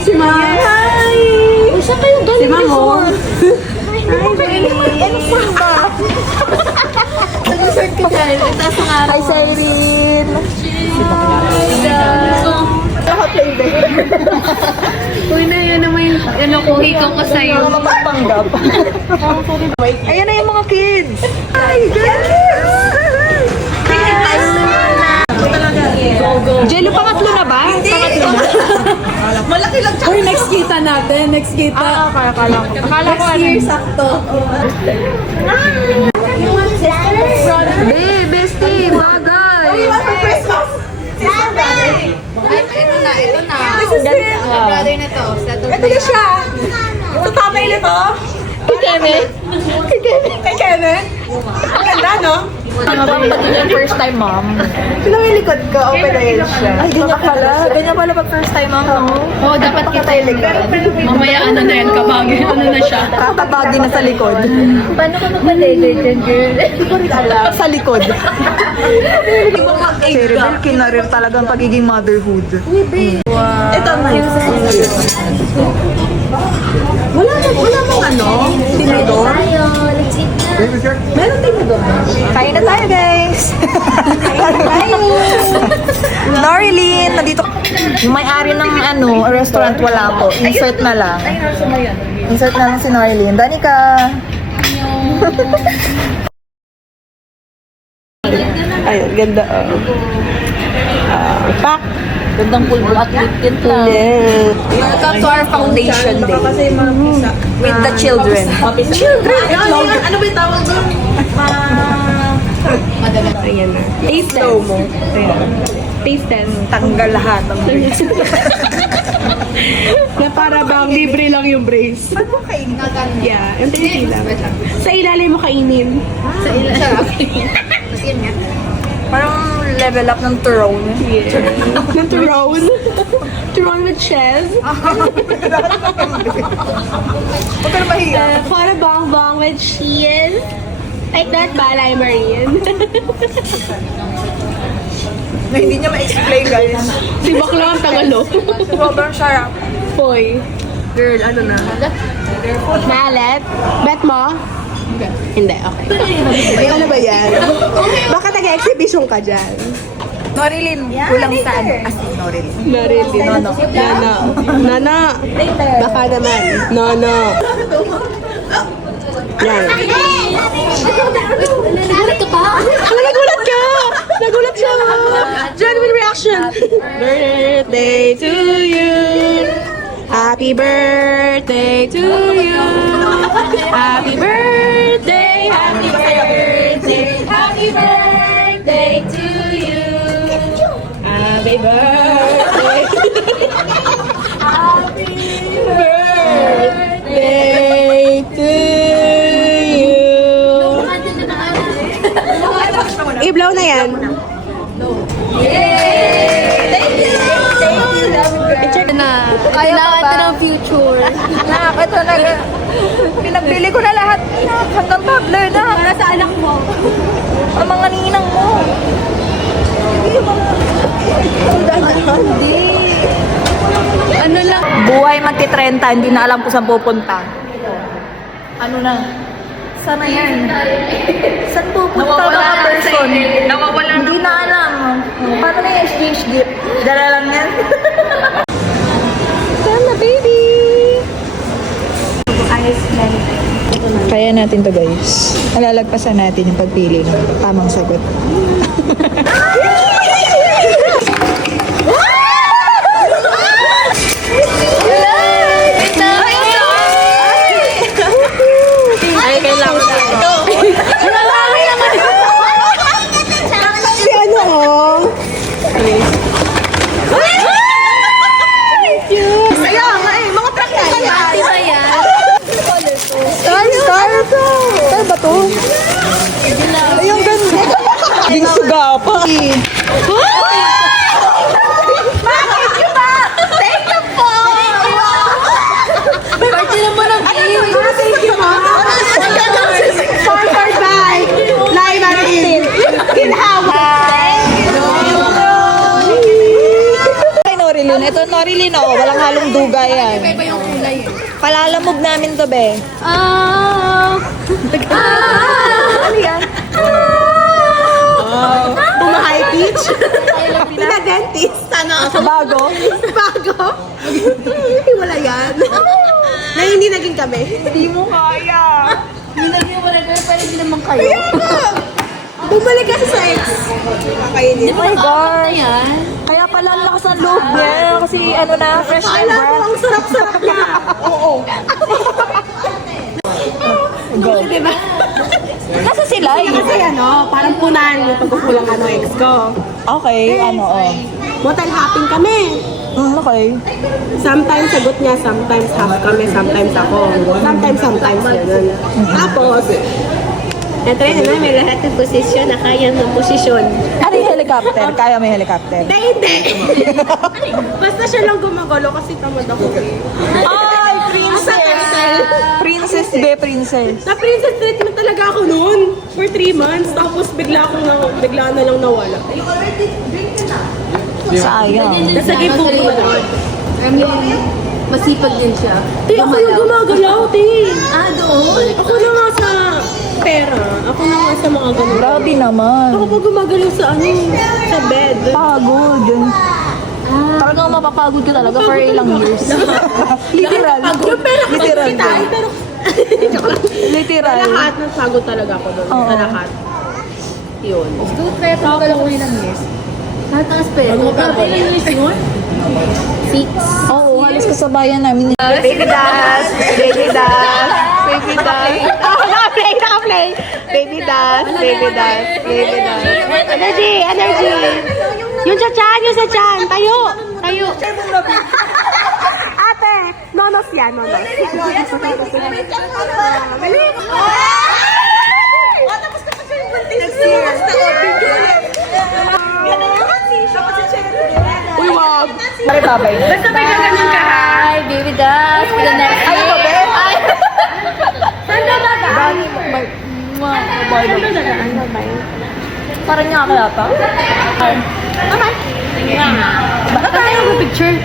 si Ma'am. Hi! Saan kayo galing Si Ma'am, oh. Hi, Cyril! Uy na yan naman yung hikaw ko sa'yo. Mapagpanggap. Ayan na yung mga kids! Hi, Jello, pangatlo na ba? Pangatlo na? Malaki lang siya. Uy, next kita natin. Next kita. Akala ko. Next year, sakto. Babe, bestie, bagay! Ito na. Brother na to. Ito na siya! Ito tatay nito? Kay Kevin? Kay Kevin? Ang ganda, no? Pati yung first time, mom. Sino yung likod ko? Open na yun siya. Ay, ganyan pala. Ganyan pala pag first time, mom, no? Oo, dapat kita yung mamaya ano na yan, kabagi. Ano na siya. Kakabagi na sa likod. Paano ka magpa-leather dyan, girl? Hindi ko rin alam. Sa likod. Cerebral, kinarir talagang pagiging motherhood. Wow. Ito na yun. Wala mong ano? Tinidor? Tayo, let's eat na. Meron tinidor. Kain na tayo, guys. Norilyn, nandito. Yung may-ari ng ano, restaurant wala po. Insert na lang. Insert na lang si Norilyn. Danica. Ay, ganda. Pack. Gandang pulbo at liptin lang. Yes. Welcome to our foundation day. With the children. Children! Ano ba yung tawag doon? Ayan na. Taste Slow mo. Taste test. Tanggal lahat ng brace. Na para bang libre lang yung brace. Paano mo kainin? Yeah, yung taste lang. Sa ilalim mo kainin. Sa ilan? Parang level up ng Tyrone. Yeah. Ng Tyrone. Tyrone with chess. Huwag ka na mahiya. Para bang bang with cheese. Like that, Balay Marine. Na hindi niya ma-explain, guys. Si Bakla ang Tagalo. Sobrang sarap. Hoy. Girl, ano na? Malet. Bet mo? Hindi, okay. Ano ba yan? Baka taga-exhibition ka dyan. Norilyn, kulang sa ano? Norilyn. Marilyn. Nono. Nana. Nana. Baka naman. Nana. Yan. Nagulat ka pa? Ano, nagulat ka? Nagulat siya. Genuine reaction. Birthday to you. Happy birthday to you. Happy birthday. Happy birthday. Happy birthday to you. Happy birthday. Happy birthday to you. I-blow na yan. I-check na. Kaya ito ng future. Nak, ito na. Pinagbili ko na lahat. Nak, hanggang toddler na. Para sa anak mo. Ang mga ninang mo. Hindi. Ano lang? Buhay magti-30, hindi na alam kung saan pupunta. Ano na? Sana yan. Saan pupunta mga person? Nawawala Hindi na alam. Paano na yung exchange gift? Dala lang yan. Sana, baby! Kaya natin to, guys. Nalalagpasan natin yung pagpili ng tamang sagot. Ay, kailangan na. Si ano, oh? Kaya nga eh, mga truck na kaya. Di ba yan? Star ba to? Ay, ang ganda. Ginsuga pa. Norilyn. Ito Norilyn, oh. Walang halong duga yan. Iba yung kulay eh. Palalamog namin to, be. Ano yan? High pitch? Pina-dentist? Ano? Bago. Bago? Wala yan. Na hindi naging kami. Hindi mo kaya. Hindi naghiwala kayo, pero hindi naman kayo. Bumalik kasi sa ex. Kakainin. Oh my God. Yan. Kaya pala ang lakas ng loob niya. Kasi ano na, fresh na Alam mo, breath. ang sarap-sarap niya. Oo. Go. Diba? Nasa sila eh. Kasi ano, parang punan yung pagkukulang ex ko. Okay, ano, oh. Motel hopping kami. Okay. Sometimes sagot niya, sometimes half kami, sometimes ako. Sometimes ganun. Tapos, na-try na namin lahat ng posisyon na kaya ng posisyon. Ano yung helicopter? Kaya may helicopter? Hindi! Basta siya lang gumagalo kasi tamad ako. Ay, princess! Princess, be, princess. Sa princess treatment talaga ako noon for 3 months. Tapos bigla na lang nawala. Sayang. Nasagay po ko na. I mean, masipag din siya. Te, ako yung gumagalaw, te. Doon? Ako na nga sa pera. Ako na nga sa mga ganun. Grabe naman. Ako pa gumagalaw sa sa bed. Pagod. Talagang mapapagod ka talaga for ilang years. Literal. Yung pera ko Literal. kita. Pero, Literal. sa lahat, nagpagod talaga ako doon. Oo. Sa lahat. Yun. Good, kaya tagal ko ilang years. Lahat ng spell. Ilang years yun? 6. Oo, halos kasabayan namin. Baby dust! Baby dust! Baby dust! Naka-play! Naka-play! Baby dust! Baby dust! Baby dust! Energy! Energy! Yung sa chan! Yung sa chan! Tayo! Tayo! Ate! Nonos yan! Nonos! Mali! Oh, tapos na kasi yung buntis. Nagsimukas na ko. Video ulit. Ganun na kasi. Siya kasi cherry. Uy, wag! Pare babay na. Basta may ganun ka, ha? Hi, baby dust. For the next Ay, year. babe? Ay! Saan ka dagaan? Saan ka dagaan? Parang nga kaya pa. Bye-bye. Ba't tayo mag-picture?